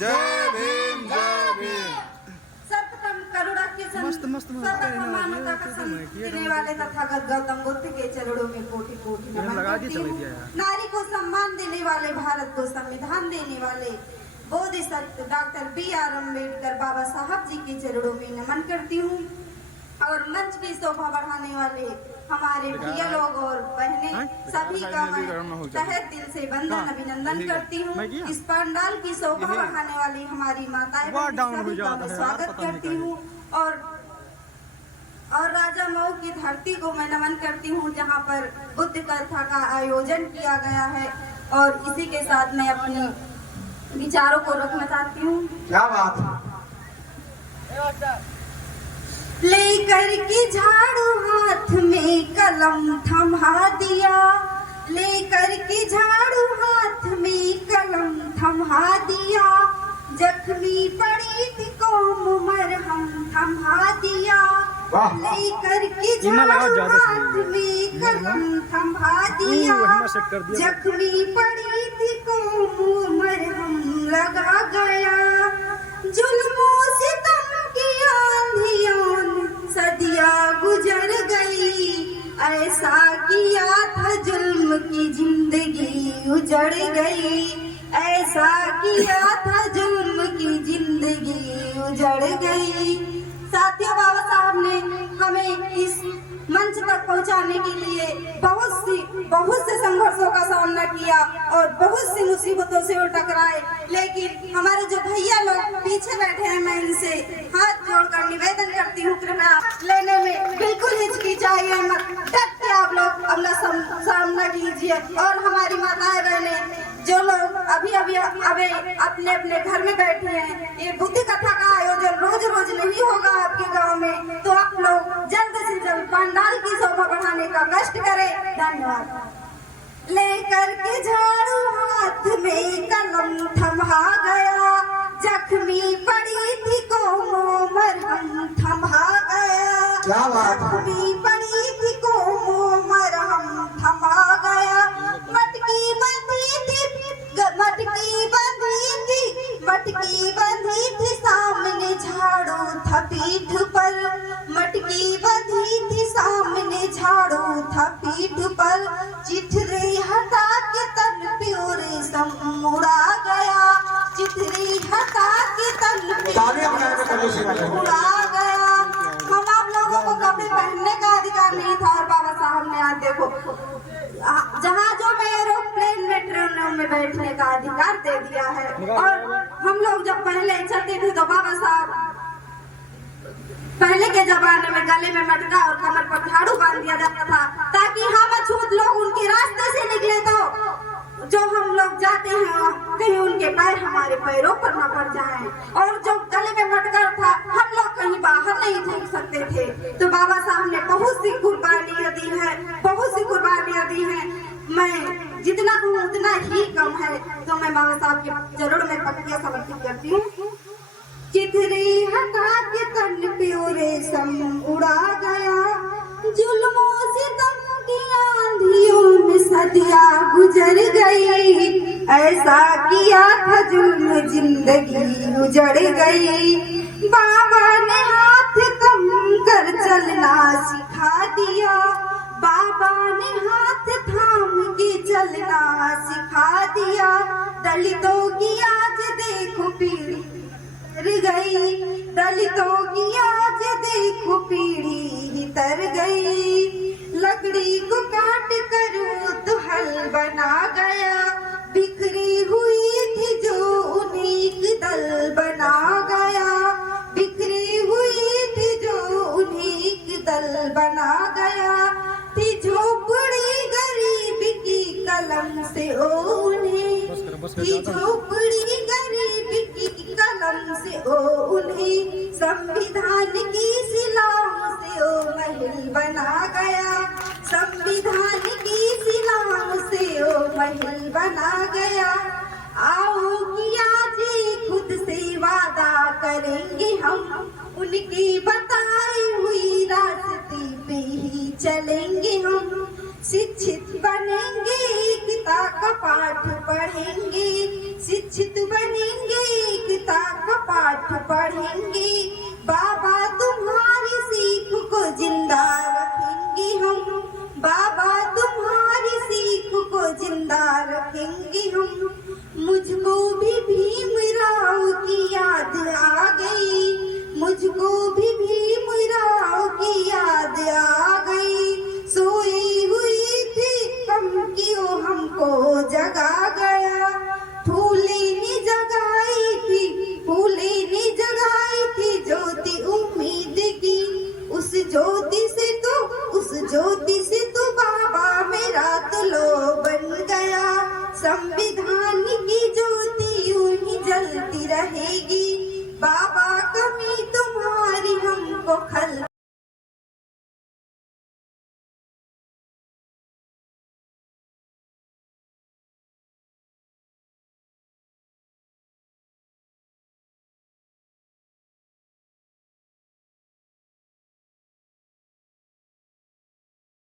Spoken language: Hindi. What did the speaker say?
जय भीम जय भीम। सर्वप्रथम करुणा के सर्वप्रथम मानवता का संदेश देने वाले तथागत गौतम बुद्ध के चरणों में कोटि कोटि नमन करती हूँ। नारी को सम्मान देने वाले, भारत को संविधान देने वाले बोधिसत्व डॉक्टर B.R. अम्बेडकर बाबा साहब जी के चरणों में नमन करती हूँ। और मंच की शोभा बढ़ाने वाले हमारे भैया लोग और बहनें सभी का मैं तहे दिल से वंदन अभिनंदन करती हूँ। इस पंडाल की शोभा बढ़ाने वाली हमारी माताएं सभी का मैं स्वागत करती हूँ। और राजा मऊ की धरती को मैं नमन करती हूँ, जहाँ पर बुद्ध कथा का आयोजन किया गया है। और इसी के साथ मैं अपने विचारों को रखना चाहती हूँ। क्या बात है। लेकर के झाड़ू हाथ में कलम थमा दिया, लेकर के झाड़ू हाथ में कलम थमा दिया, जख्मी पड़ी थी कौम मरहम थमा दिया। लेकर के झाड़ू हाथ में कलम थमा दिया, जख्मी पड़ी थी कौम मरहम लगा गया। जुल्मों से तम की आंधियों सदिया गुजर गई, ऐसा किया था जुल्म की जिंदगी उजड़ गई, ऐसा किया था जुल्म की जिंदगी उजड़ गई। साथियों, बाबा साहब ने हमें इस मंच तक पहुंचाने के लिए बहुत से संघर्षों का सामना किया और बहुत सी मुसीबतों से वो टकराए। लेकिन हमारे जो भैया लोग पीछे बैठे हैं, मैं इनसे हाथ जोड़कर निवेदन करती हूँ, कृपया लेने में बिल्कुल हिचकिचाइए मत, डट के आप लोग अपना सामना कीजिए। और हमारी माताएं बहनें जो लोग अभी अपने अपने घर में बैठे हैं, ये बुद्ध कथा का आयोजन रोज रोज नहीं होगा आपके गांव में, तो आप लोग जल्द से जल्द पंडाल की शोभा बढ़ाने का कष्ट करें। धन्यवाद। लेकर के झाड़ू हाथ में कलम थमा गया, जख्मी पड़ी थी कौम मरहम थमा गया, जख्मी पड़ी थी कौम मरहम थमा गया। मटकी बंधी थी सामने झाड़ू था पीठ पर, मटकी बंधी थी सामने झाड़ू था पीठ पर, चिथरी हटा के तन प्योरे सम उड़ा गया, चिथरी हटा के तन उड़ा गया। हम आप लोगों को कपड़े पहनने का अधिकार नहीं था और बाबा साहब ने आज देखो जहाजों में, एरोप्लेन में, ट्रेनों में बैठने का अधिकार दे दिया है। और हम लोग जब पहले चलते थे तो बाबा साहब पहले के जमाने में गले में मटका और कमर पर झाड़ू बांध दिया जाता था, ताकि हम अछूत लोग उनके रास्ते से निकले तो जो हम लोग जाते हैं कहीं उनके पैर हमारे पैरों पर न पड़ जाएं। और जो गले में मटका था, हम लोग कहीं बाहर नहीं घूम सकते थे। तो बाबा साहब ने बहुत सी कुर्बानियां दी है, बहुत सी कुर्बानियां दी हैं। मैं जितना हूँ उतना ही कम है, तो मैं बाबा साहब के चरणों में पत्तियां समर्पित करती हूँ। चिथरी हटा के तन प्योरे सम उड़ा गया, जुल्मों से तम की आंधियों में सदिया गुजर गई, ऐसा किया था जुल्म जिंदगी उजड़ गई। बाबा ने हाथ कम कर चलना सिखा दिया, बाबा ने हाथ थाम के चलना सिखा दिया। दलितों की आज देखो पीढ़ी गई, दलितों की आज देखो पीढ़ी तर गई। लकड़ी को काट कर तो हल बना गया, बिखरी हुई थी जो उन्हीं दल बना गया, बिखरी हुई थी जो उन्हीं दल बना गया। थी झोपड़ी गरीबी की कलम से उन्हें, थी झोपड़ी गरीबी की कलम से उन्हें, संविधान की शिलाओं से महल बना गया, संविधान की शिलाओं से महल बना गया। आओ कि आज खुद से वादा करेंगे हम, उनकी बताई हुई रास्ते पे ही चलेंगे हम। शिक्षित बनेंगे, गीता का पाठ पढ़ेंगे, शिक्षित बनेंगे, मुझको भी भीमराव की याद आ गई। सोई हुई थी पंखियों हमको जगा गया। फूले ने जगाई थी ज्योति उम्मीद की। उस ज्योति से तो बाबा मेरा तो लो बन गया। संविधान की ज्योति यूं ही जलती रहेगी। बाबा कमी तुम्हारी हमको खल